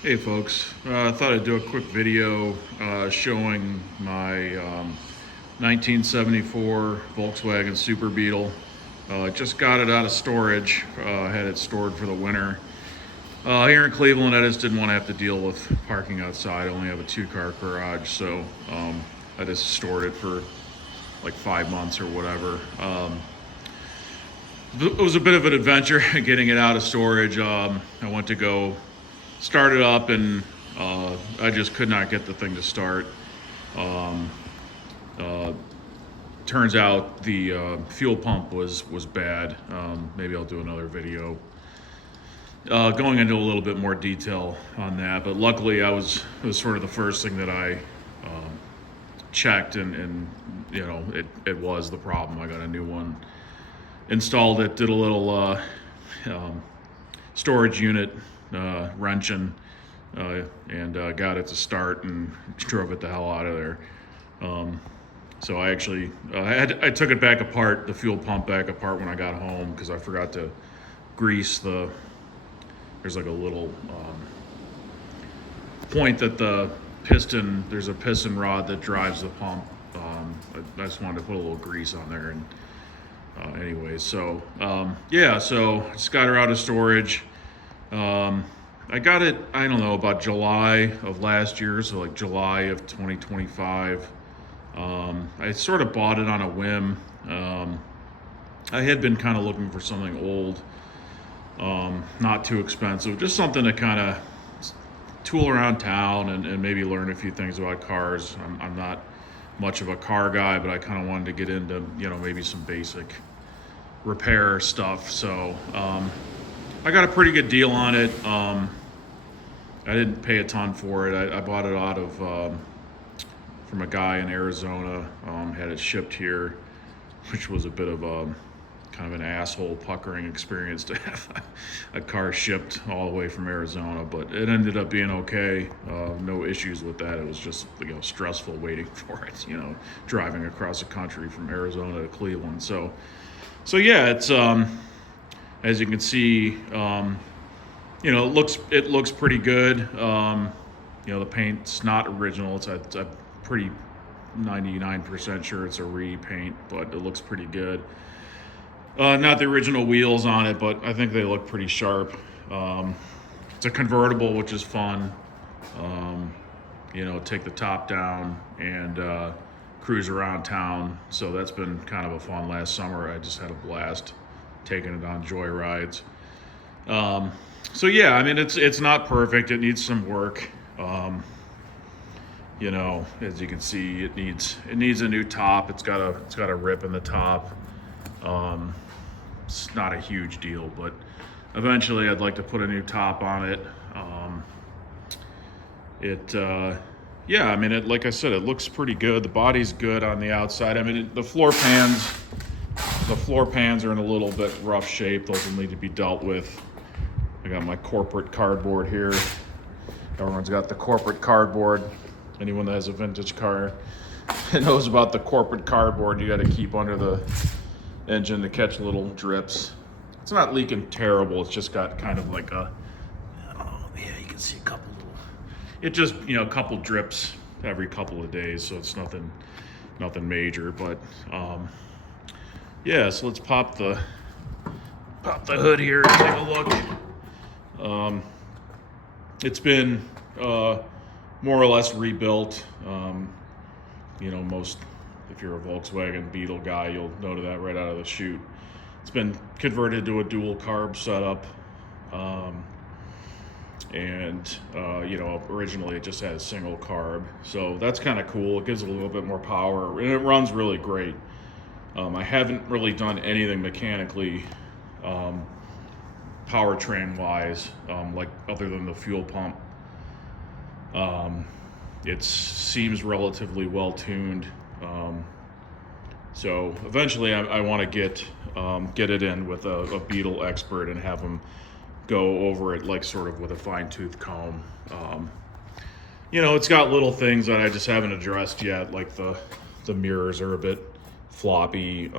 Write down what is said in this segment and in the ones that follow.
Hey folks, I thought I'd do a quick video showing my 1974 Volkswagen Super Beetle. Just got it out of storage, had it stored for the winter. Here in Cleveland, I just didn't want to have to deal with parking outside. I only have a 2-car garage, so I just stored it for like 5 months or whatever. It was a bit of an adventure getting it out of storage. I went to go start it up, and I just could not get the thing to start. Um, uh, Turns out the fuel pump was bad. Maybe I'll do another video going into a little bit more detail on that. But luckily, it was sort of the first thing that I checked, and it was the problem. I got a new one, installed it, did a little um, storage unit wrenching, and got it to start and drove it the hell out of there. So I actually I took it back apart, the fuel pump back apart when I got home, because I forgot to grease there's like a little point that there's a piston rod that drives the pump. I just wanted to put a little grease on there, and anyway, so yeah, so just got her out of storage. I got it, I don't know, about July of last year, so like July of 2025. I sort of bought it on a whim. I had been kind of looking for something old, not too expensive, just something to kind of tool around town and maybe learn a few things about cars. I'm not much of a car guy, but I kind of wanted to get into, maybe some basic repair stuff. So I got a pretty good deal on it. I didn't pay a ton for it. I bought it out of from a guy in Arizona. Had it shipped here, which was a bit of a kind of an asshole puckering experience to have a car shipped all the way from Arizona, but it ended up being okay. No issues with that. It was just stressful waiting for it. Driving across the country from Arizona to Cleveland. So yeah, it's as you can see, it looks pretty good. The paint's not original. It's a pretty 99% sure it's a repaint, but it looks pretty good. Not the original wheels on it, but I think they look pretty sharp. It's a convertible, which is fun. Take the top down and cruise around town. So that's been kind of a fun last summer. I just had a blast taking it on joy rides. So yeah, I mean, it's not perfect. It needs some work. As you can see, it needs a new top. It's got a rip in the top. It's not a huge deal, but eventually I'd like to put a new top on it. Yeah, I mean, like I said, it looks pretty good. The body's good on the outside. I mean, the floor pans are in a little bit rough shape. Those will need to be dealt with. I got my corporate cardboard here. Everyone's got the corporate cardboard. Anyone that has a vintage car knows about the corporate cardboard you got to keep under the engine to catch little drips. It's not leaking terrible. It's just got kind of like yeah, you can see a couple little. It just a couple drips every couple of days, so it's nothing major. But yeah, so let's pop the hood here and take a look. It's been more or less rebuilt. Most, if you're a Volkswagen Beetle guy, you'll know that right out of the chute. It's been converted to a dual carb setup. Originally it just had a single carb. So that's kind of cool. It gives it a little bit more power, and it runs really great. I haven't really done anything mechanically, powertrain wise, like other than the fuel pump. It seems relatively well tuned. So eventually I want to get it in with a Beetle expert and have him go over it like sort of with a fine-tooth comb. It's got little things that I just haven't addressed yet, like the mirrors are a bit floppy. They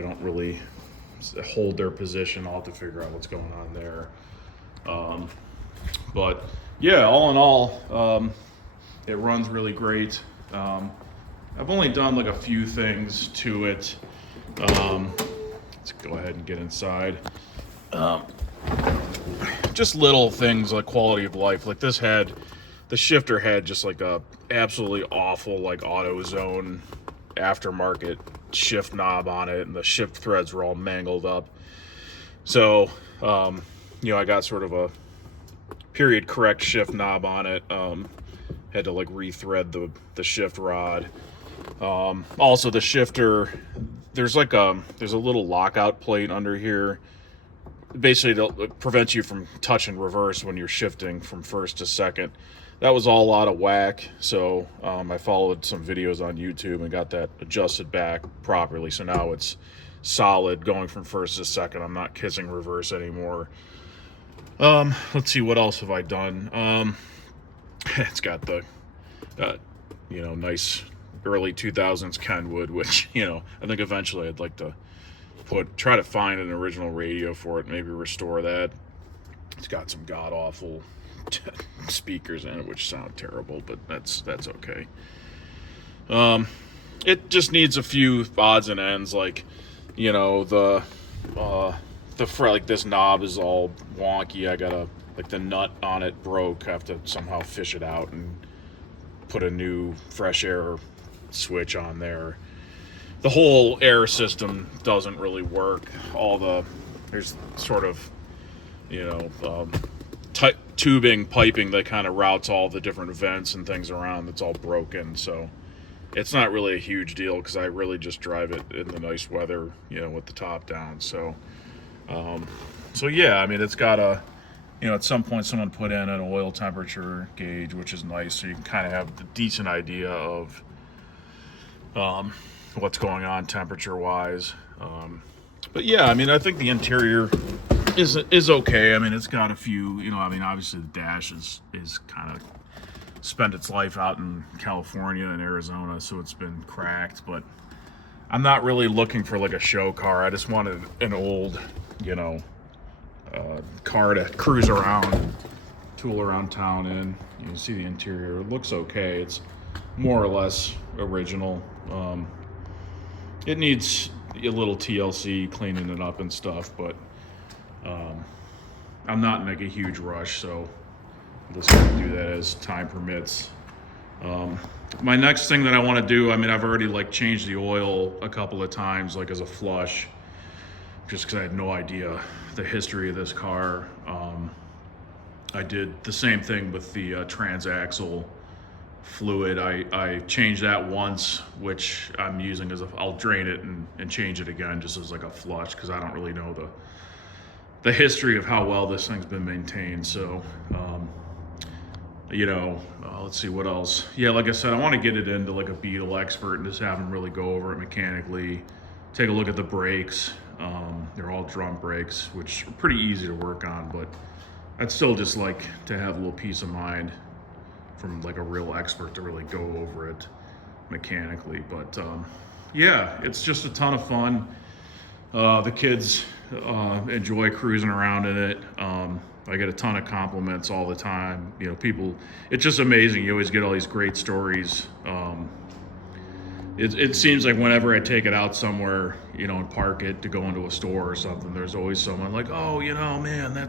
don't really hold their position. I'll have to figure out what's going on there. But yeah, all in all, it runs really great. I've only done like a few things to it. Let's go ahead and get inside. Just little things like quality of life. Like this had, the shifter had just like a absolutely awful like AutoZone aftermarket shift knob on it, and the shift threads were all mangled up. So, I got sort of a period correct shift knob on it. Had to like rethread the shift rod. Also the shifter, there's a little lockout plate under here. Basically, it prevents you from touching reverse when you're shifting from first to second. That was all out of whack, so I followed some videos on YouTube and got that adjusted back properly. So now it's solid going from first to second. I'm not kissing reverse anymore. Let's see, what else have I done? It's got the nice early 2000s Kenwood, which I think eventually I'd like to try to find an original radio for it, maybe restore that. It's got some god awful speakers in it which sound terrible, but that's okay. It just needs a few odds and ends, like the like this knob is all wonky. I gotta, like, the nut on it broke. I have to somehow fish it out and put a new fresh air switch on there. The whole air system doesn't really work. There's sort of tubing, piping that kind of routes all the different vents and things around, that's all broken. So it's not really a huge deal because I really just drive it in the nice weather, with the top down. So yeah, I mean, it's got at some point someone put in an oil temperature gauge, which is nice, so you can kind of have a decent idea of what's going on temperature wise. But yeah, I mean, I think the interior is okay. I mean, it's got a few, obviously the dash is kind of spent its life out in California and Arizona, so it's been cracked, but I'm not really looking for like a show car. I just wanted an old, car to cruise around, tool around town in. You can see the interior. It looks okay. It's more or less original. It needs a little TLC, cleaning it up and stuff, but I'm not in like a huge rush, so I'm just going to do that as time permits. My next thing that I want to do, I mean, I've already like changed the oil a couple of times, like as a flush, just because I had no idea the history of this car. I did the same thing with the transaxle fluid. I changed that once, which I'm using I'll drain it and change it again just as like a flush, because I don't really know the history of how well this thing's been maintained. So let's see what else. Yeah, like I said, I want to get it into like a Beetle expert and just have them really go over it mechanically, take a look at the brakes. They're all drum brakes, which are pretty easy to work on, but I'd still just like to have a little peace of mind from like a real expert to really go over it mechanically. But yeah, it's just a ton of fun. The kids enjoy cruising around in it. I get a ton of compliments all the time. People, it's just amazing. You always get all these great stories. It seems like whenever I take it out somewhere, and park it to go into a store or something, there's always someone like, oh, man,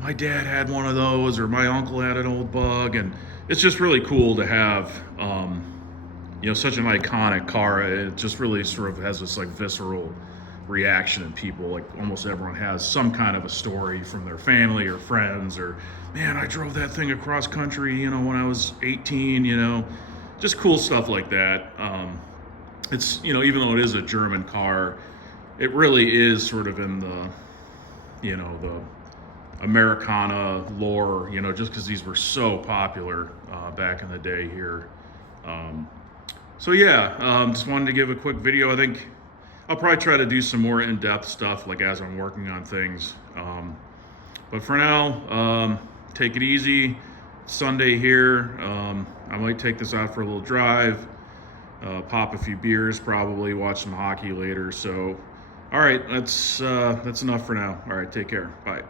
my dad had one of those, or my uncle had an old Bug. And it's just really cool to have, such an iconic car. It just really sort of has this like visceral reaction in people. Like almost everyone has some kind of a story from their family or friends, or, man, I drove that thing across country, when I was 18, just cool stuff like that. It's, even though it is a German car, it really is sort of in the, the Americana lore, just because these were so popular back in the day here. So yeah, just wanted to give a quick video. I think I'll probably try to do some more in-depth stuff like as I'm working on things. But for now, take it easy. Sunday here. I might take this out for a little drive, pop a few beers, probably watch some hockey later. So, all right, that's enough for now. All right, take care. Bye.